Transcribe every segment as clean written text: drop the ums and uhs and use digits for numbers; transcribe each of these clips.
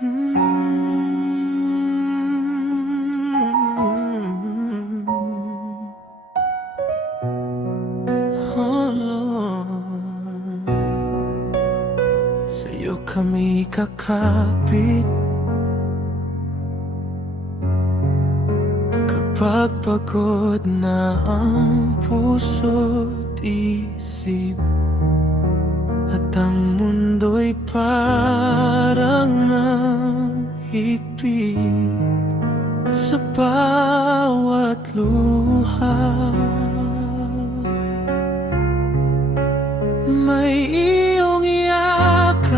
Oh Lord, sa'yo kami kakapit kapag pagod na ang puso't isip, at ang mundo'y parang higpit sa bawat luha. May iyong yakap,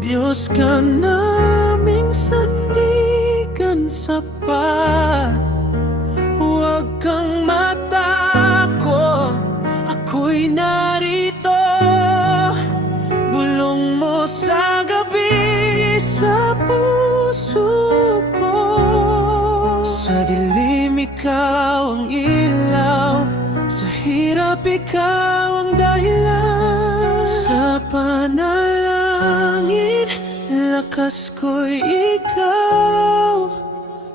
Diyos ka naming sandigan sapat. Huwag kang matakot, ako'y narito. Bulong mo sa gabi, sa puso ko. Sa dilim ikaw ang ilaw, sa hirap ikaw ang dahilan. Sa panalangin, lakas ko'y ikaw.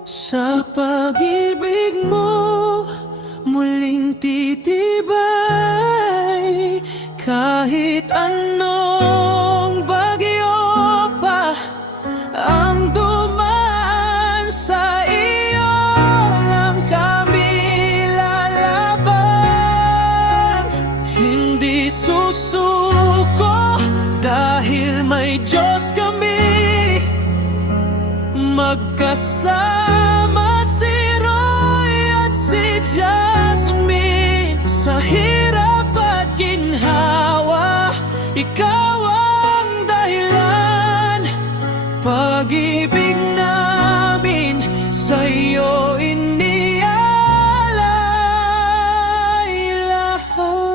Sa pag-ibig mo, muling titibay. Kahit anong bagyo pa ang dumaan, sa iyo lang kami lalaban. Hindi susuko dahil may Diyos kami. Magkasama si Roy at si Jasmine. Sa hirap at ginhawa, ikaw ang dahilan. Pag-ibig namin sa'yo inialay lahat.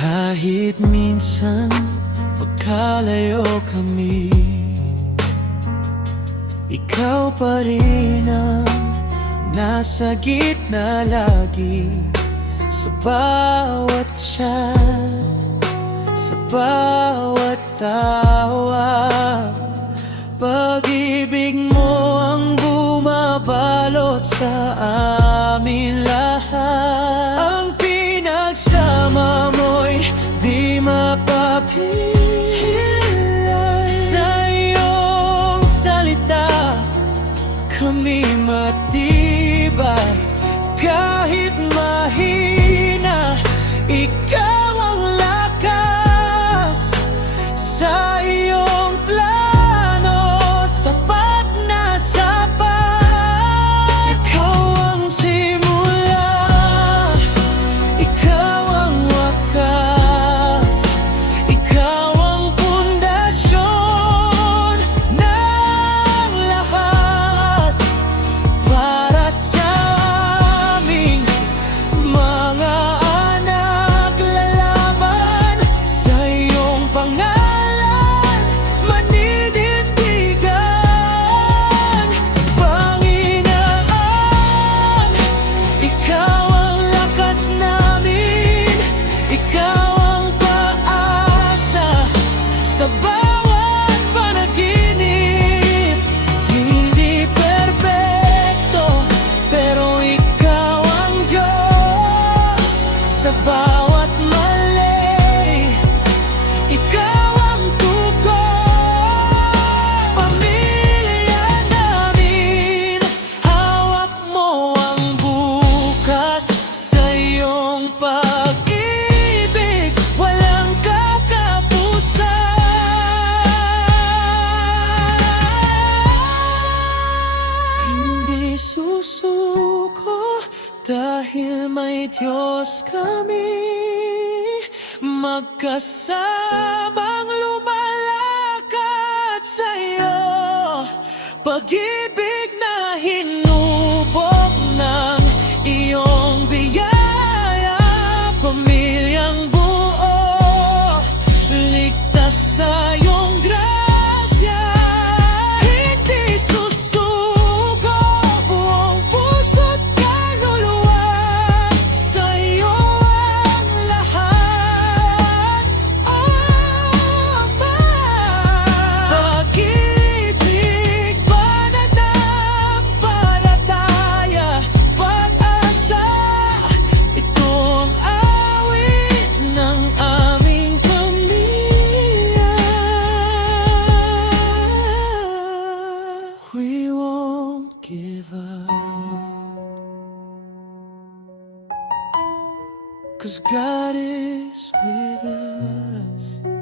Kahit minsan magkalayo kami, ikaw pa rin ang nasa gitna lagi. Sa bawat chat, sa bawat tawa, pag-ibig mo ang bumabalot sa amin lahat. Ang pinagsama mo'y di mapapilay. Sa iyong salita kami matibay. Kahit mahina, ikaw ang lakas. Sa iyong plano, sapat na sapat. Ikaw ang simula, ikaw ang wakas. Ikaw ang pundasyon ng lahat. Para sa aming mga anak, lalaban sa iyong pangalan, maninindigan. Panginoon, ikaw ang lakas namin, ikaw ang paasa sa bawat panaginip. Hindi perpekto, pero ikaw ang Diyos. Sa bawat mali, ikaw ang tugon. Pamilya namin, hawak mo ang bukas. Sa iyong pag-ibig, walang kakapusan. Hindi susuko dahil may Diyos kami. Magkasamang lumalakad sa'yo. Pag-ibig na hinubog ng iyong biyaya. Pamilyang buo, ligtas sa iyong grasya. 'cause God is with us.